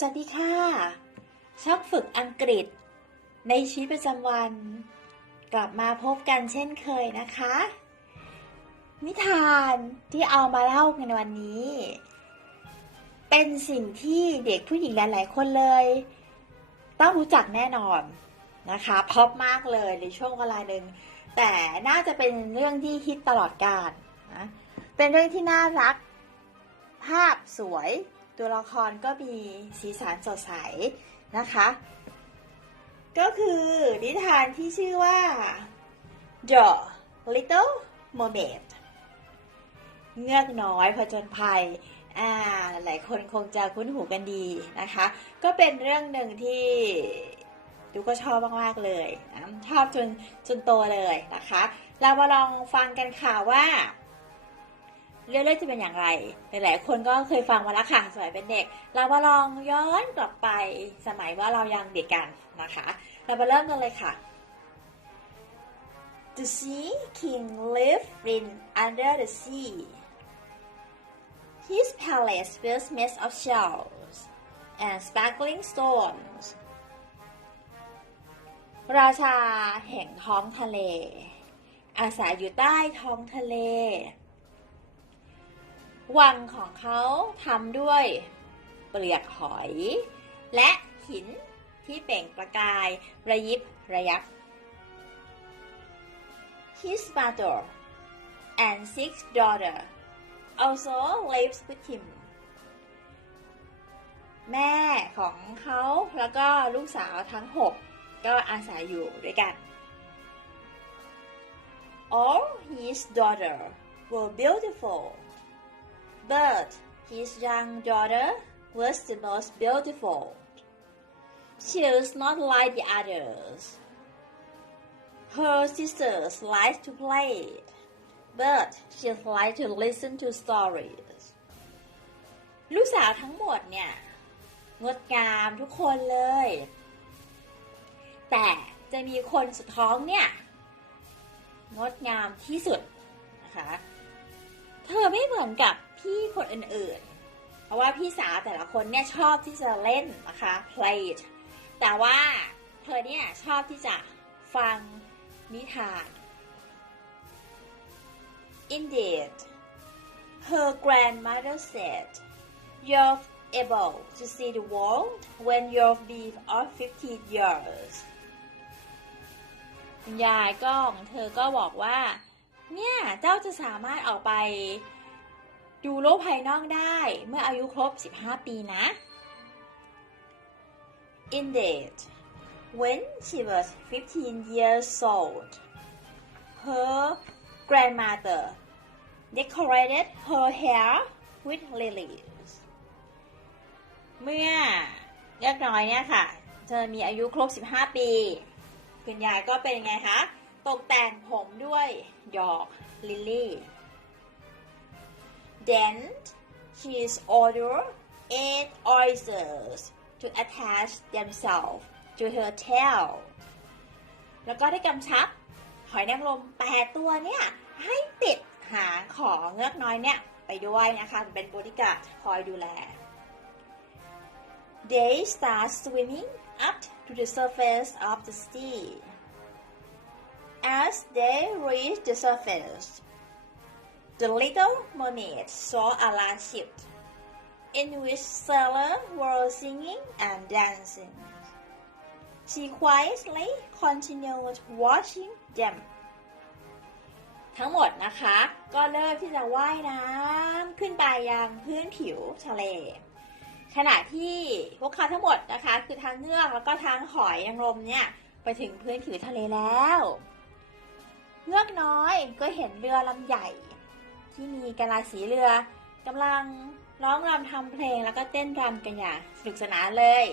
สวัสดีค่ะ ช่องฝึกอังกฤษ ในชีวิตประจำวัน กลับมาพบกันเช่นเคยนะคะ นิทานที่เอามาเล่ากันในวันนี้ เป็นสิ่งที่เด็กผู้หญิงหลาย ๆ คนเลย ต้องรู้จักแน่นอนนะคะพบมากเลยในช่วงเวลาหนึ่ง แต่น่าจะเป็นเรื่องที่ฮิตตลอดกาลนะเป็นเรื่องที่น่ารัก ภาพสวย ตัวละครก็มีสีสันสดใสนะคะ ก็คือนิทานที่ชื่อว่า The Little Mermaid เงือกน้อยผจญภัยอ่าหลายคนคงจะคุ้นหูกันดีนะคะ ก็เป็นเรื่องหนึ่งที่ดูก็ชอบมากๆเลยนะชอบจนจนโตเลยนะคะ เรามาลองฟังกันค่ะว่า เรื่องเรื่องจะเป็นอย่างไร หลายๆ คนก็เคยฟังมาแล้วค่ะ สมัยเป็นเด็ก เรามาลองย้อนกลับไปสมัยว่าเรายังเด็กกันนะคะ เรามาเริ่มกันเลยค่ะ The Sea King lived in under the sea. His palace was made of shells and sparkling stones. ราชาแห่งท้องทะเล อาศัยอยู่ใต้ท้องทะเล วังของเขาทำด้วยเปลือกหอย และหินที่เปล่งประกายระยิบระยับ His mother and six daughter also lives with him แม่ของเขาแล้วก็ลูกสาวทั้งหกก็อาศัยอยู่ด้วยกัน All his daughter were beautiful but his young daughter was the most beautiful. She was not like the others. Her sisters liked to play, but she liked to listen to stories. ลูกสาวทั้งหมดเนี่ย งดงามทุกคนเลย แต่จะมีคนสุดท้องเนี่ย งดงามที่สุดนะคะ เธอไม่เหมือนกับ พี่คนอื่นๆ เพราะว่าพี่สาวแต่ละคนเนี่ยชอบที่จะเล่นนะคะ play แต่ว่าเธอเนี่ยชอบที่จะฟังนิทาน Indeed her grandmother said you're able to see the world when you're been of 15 years คุณยายก็ของเธอก็บอกว่า เนี่ย เจ้าจะสามารถออกไป ดูโลกภายนอกได้เมื่ออายุครบ 15 ปีนะ Indeed when she was 15 years old her grandmother decorated her hair with lilies เมื่อเล็กน้อยเนี่ยค่ะ เธอมีอายุครบ 15 ปี คุณยายก็เป็นไงคะ ตกแต่งผมด้วยดอกลิลลี่ Then she's ordered eight oysters to attach themselves to her tail แล้วก็ได้กำชับหอยนางรมแปดตัวเนี่ย ให้ติดหางของเงือกน้อยเนี่ย ไปด้วยนะคะเป็นบริการคอยดูแล They start swimming up to the surface of the sea. As they reach the surface, the little mermaid saw a large ship in which sailors were singing and dancing. She quietly continued watching them. ทั้งหมดนะคะ ก็เริ่มที่จะว่ายน้ำขึ้นไปยังพื้นผิวทะเล ขณะที่พวกเขาทั้งหมดนะคะ คือทั้งเงือกแล้วก็ทั้งหอยนางรมเนี่ย ไปถึงพื้นผิวทะเลแล้ว เงือกน้อยก็เห็นเรือลำใหญ่ ที่มีกะลาสีเรือกำลังร้องรำทำเพลงแล้วก็เต้นรำกันอย่างสนุกสนานเลย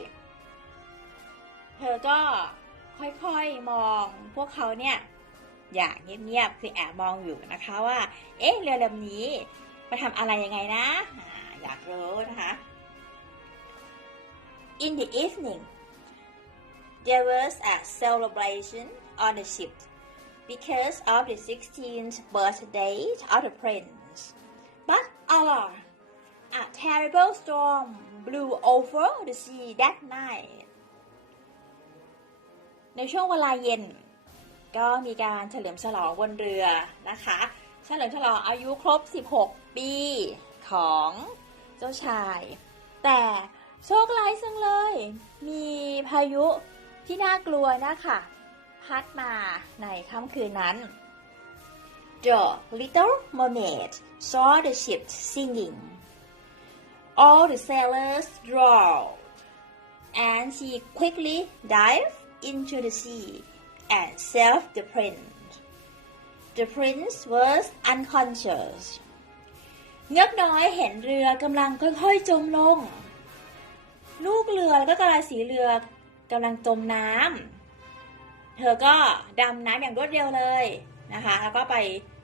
เธอก็ค่อยๆมองพวกเขาเนี่ยอย่างเงียบๆคือแอบมองอยู่นะคะว่า เอ๊ะเรือลำนี้มาทำอะไรยังไงนะอาอยากรู้นะคะ In the evening there was a celebration on the ship because of the 16th birthday of the prince but alas a terrible storm blew over the sea that night ในช่วงเวลาเย็น ก็มีการเฉลิมฉลองบนเรือนะคะ เฉลิมฉลองอายุครบ 16 ปีของเจ้าชาย แต่โชคร้ายจังเลย มีพายุที่น่ากลัวนะคะ พัดมาในค่ำคืนนั้น The little mermaid saw the ship sinking. All the sailors drowned, and she quickly dived into the sea and saved the prince. The prince was unconscious. เงือกน้อยเห็นเรือกำลังค่อยๆจมลง ลูกเรือแล้วก็กระสีเรือกำลังจมน้ำ เธอก็ดำน้ำอย่างรวดเร็วเลยนะคะ แล้วก็ไป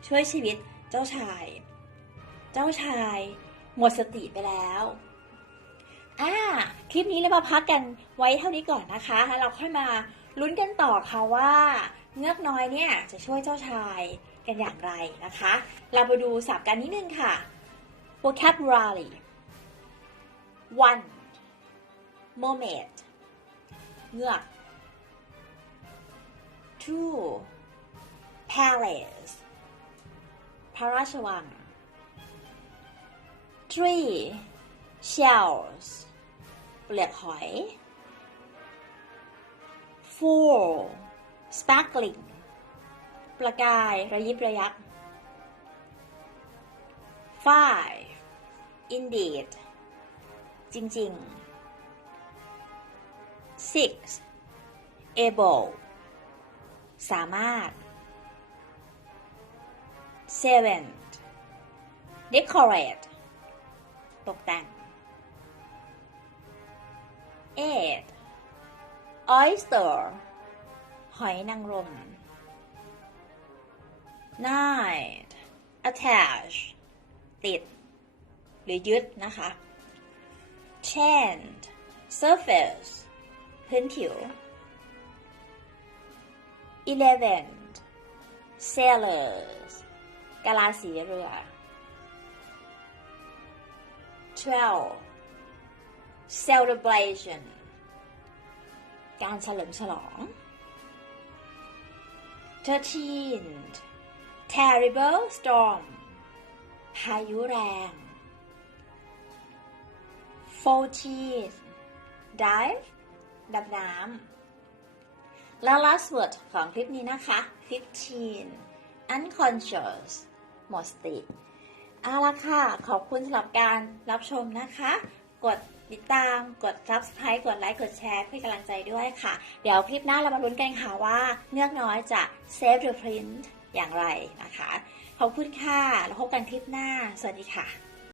ช่วยชีวิตเจ้าชาย เจ้าชายหมดสติไปแล้วอ่าคลิปนี้เรามาพักกันไว้เท่านี้ก่อนนะคะแล้วเราค่อยมาลุ้นกันต่อค่ะว่าเงือกน้อยเนี่ยจะช่วยเจ้าชายกันอย่างไรนะคะ เราไปดูศัพท์กันนิดนึงค่ะ vocabulary one mermaid เงือก two palace พระราชวัง three shells เปลือกหอย four sparkling ประกายระยิบระยับ five indeed จริงๆ six able สามารถ seven decorate ตกแต่ง eight oyster หอยนางรม nine attach ติด หรือยึดนะคะ ten surface พื้นผิว eleven sailors กะลาสีเรือ twelve celebration การเฉลิมฉลอง thirteen terrible storm พายุแรง fourteen dive ดำน้ำ แล้ว last word ของคลิปนี้นะคะ 15 unconscious หมดสติเอาละค่ะ ขอบคุณสำหรับการรับชมนะคะ กดติดตาม กด subscribe กดไลค์ กดแชร์เพื่อกำลังใจด้วยค่ะ เดี๋ยวคลิปหน้าเรามาลุ้นกันค่ะว่าเงือกน้อยจะ save the print อย่างไรนะคะ ขอบคุณค่ะ แล้วพบกันคลิปหน้า สวัสดีค่ะ